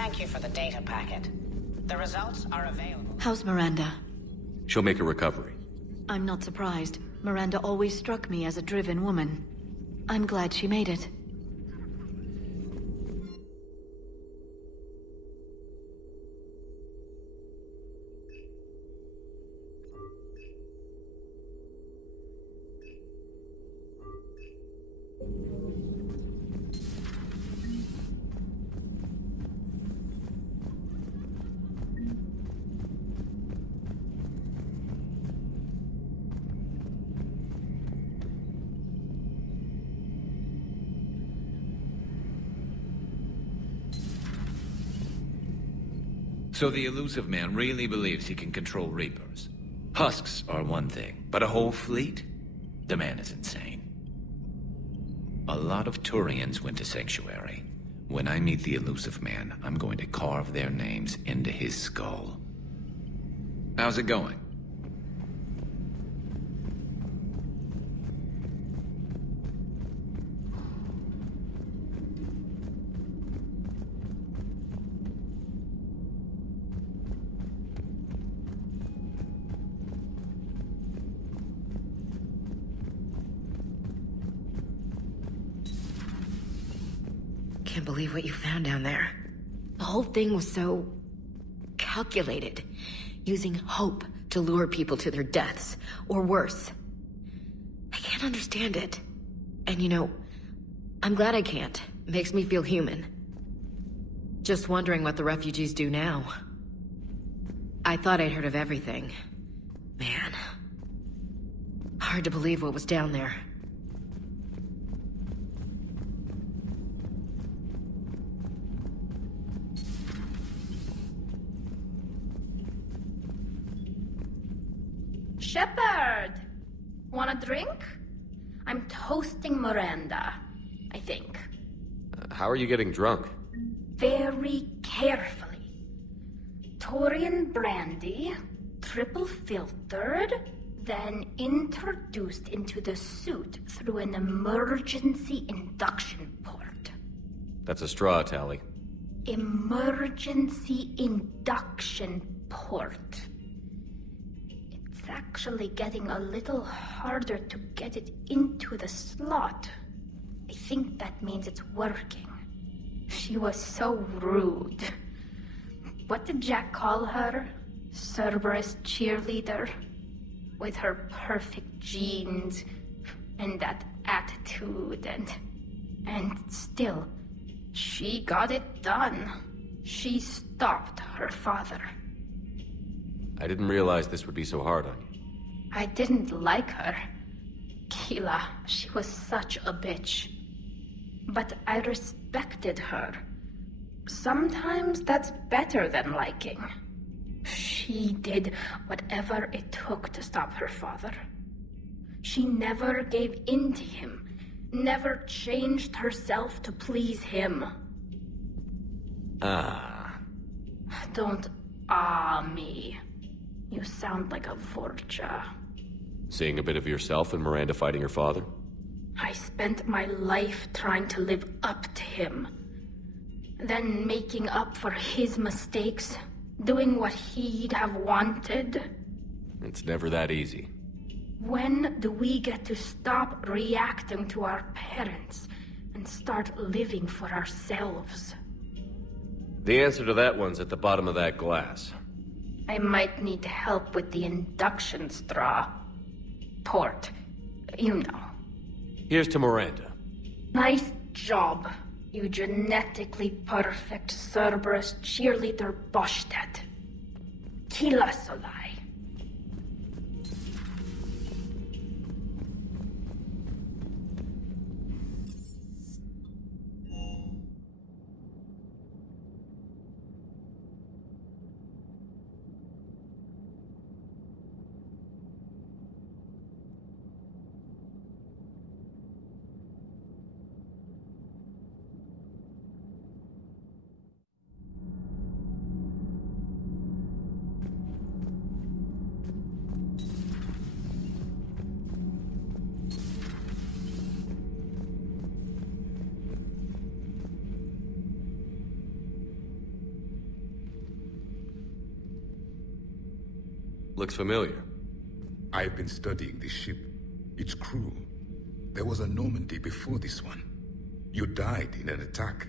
Thank you for the data packet. The results are available. How's Miranda? She'll make a recovery. I'm not surprised. Miranda always struck me as a driven woman. I'm glad she made it. So the Illusive Man really believes he can control Reapers. Husks are one thing, but a whole fleet? The man is insane. A lot of Turians went to Sanctuary. When I meet the Illusive Man, I'm going to carve their names into his skull. How's it going? Can't believe what you found down there. The whole thing was so calculated, using hope to lure people to their deaths, or worse. I can't understand it. And you know, I'm glad I can't. It makes me feel human. Just wondering what the refugees do now. I thought I'd heard of everything. Man. Hard to believe what was down there. Shepard! Want a drink? I'm toasting Miranda, I think. How are you getting drunk? Very carefully. Turian brandy, triple filtered, then introduced into the suit through an emergency induction port. That's a straw, Tali. Emergency induction port. It's actually getting a little harder to get it into the slot. I think that means it's working. She was so rude. What did Jack call her? Cerberus cheerleader? With her perfect genes and that attitude and still, she got it done. She stopped her father. I didn't realize this would be so hard on you. I didn't like her. Keela, she was such a bitch. But I respected her. Sometimes that's better than liking. She did whatever it took to stop her father. She never gave in to him, never changed herself to please him. Don't me. You sound like a Vorcha. Seeing a bit of yourself in Miranda fighting her father? I spent my life trying to live up to him. Then making up for his mistakes, doing what he'd have wanted. It's never that easy. When do we get to stop reacting to our parents and start living for ourselves? The answer to that one's at the bottom of that glass. I might need help with the induction straw. Port. You know. Here's to Miranda. Nice job, you genetically perfect Cerberus cheerleader Boshtet. Kila Solai. Looks familiar. I've been studying this ship. Its crew. There was a Normandy before this one. You died in an attack.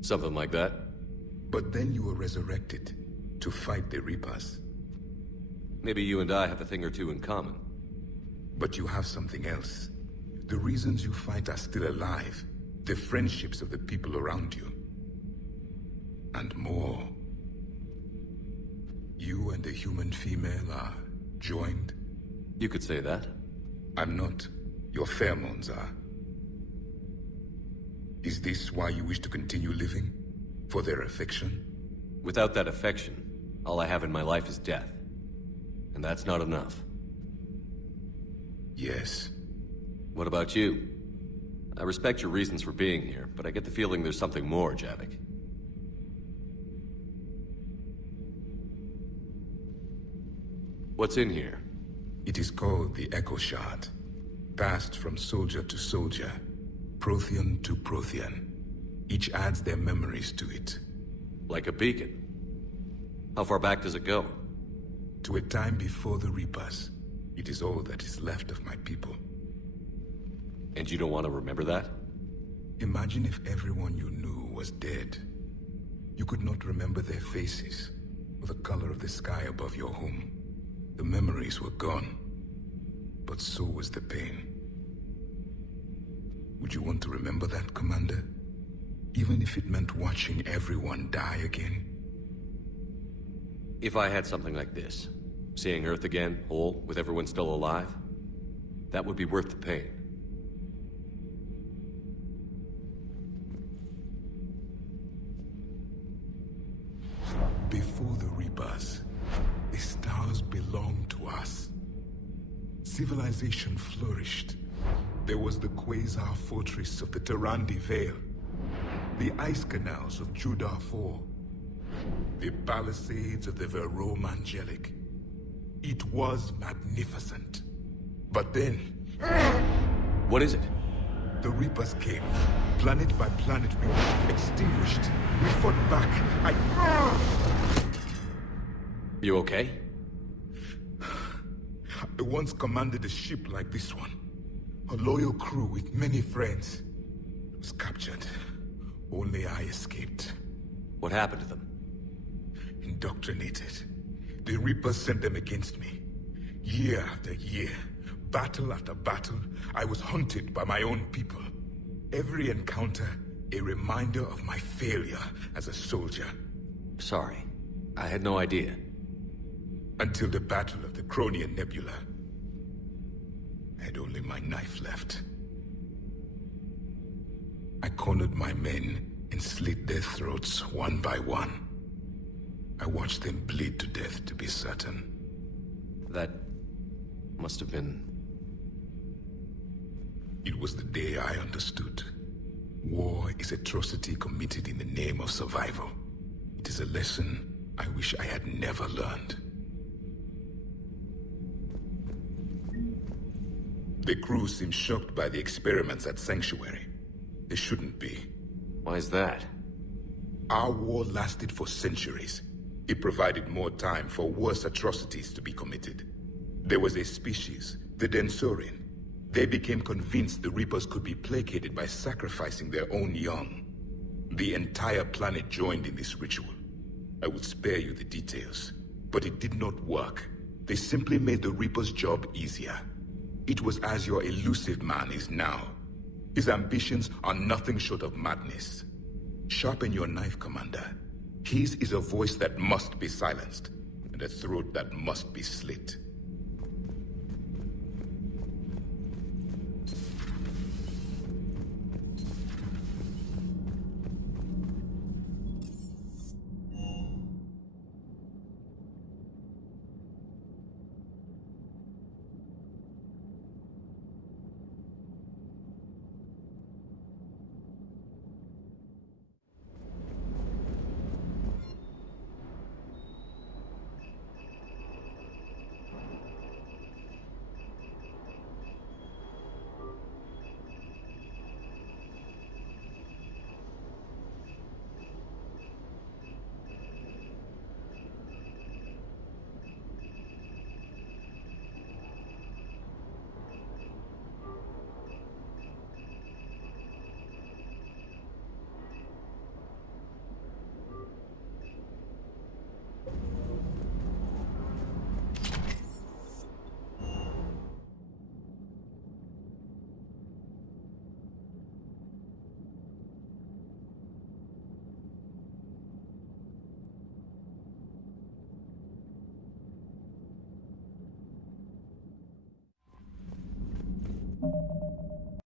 Something like that. But then you were resurrected to fight the Reapers. Maybe you and I have a thing or two in common. But you have something else. The reasons you fight are still alive. The friendships of the people around you. And more. You and the human female are joined? You could say that. I'm not. Your pheromones are. Is this why you wish to continue living? For their affection? Without that affection, all I have in my life is death. And that's not enough. Yes. What about you? I respect your reasons for being here, but I get the feeling there's something more, Javik. What's in here? It is called the Echo Shard. Passed from soldier to soldier. Prothean to Prothean. Each adds their memories to it. Like a beacon. How far back does it go? To a time before the Reapers. It is all that is left of my people. And you don't want to remember that? Imagine if everyone you knew was dead. You could not remember their faces, or the color of the sky above your home. The memories were gone, but so was the pain. Would you want to remember that, Commander? Even if it meant watching everyone die again? If I had something like this, seeing Earth again, whole, with everyone still alive, that would be worth the pain. Before the Reapers, the stars belonged to us. Civilization flourished. There was the Quasar Fortress of the Tarandi Vale, the ice canals of Judar IV, the palisades of the Verome Angelic. It was magnificent. But then... What is it? The Reapers came. Planet by planet, we were extinguished. We fought back. You okay? I once commanded a ship like this one. A loyal crew with many friends. It was captured. Only I escaped. What happened to them? Indoctrinated. The Reapers sent them against me. Year after year, battle after battle, I was hunted by my own people. Every encounter, a reminder of my failure as a soldier. Sorry. I had no idea. Until the Battle of the Cronian Nebula. I had only my knife left. I cornered my men and slit their throats one by one. I watched them bleed to death to be certain. That must have been... It was the day I understood. War is atrocity committed in the name of survival. It is a lesson I wish I had never learned. The crew seems shocked by the experiments at Sanctuary. They shouldn't be. Why is that? Our war lasted for centuries. It provided more time for worse atrocities to be committed. There was a species, the Densorian. They became convinced the Reapers could be placated by sacrificing their own young. The entire planet joined in this ritual. I will spare you the details, but it did not work. They simply made the Reaper's job easier. It was as your elusive man is now. His ambitions are nothing short of madness. Sharpen your knife, Commander. His is a voice that must be silenced, and a throat that must be slit.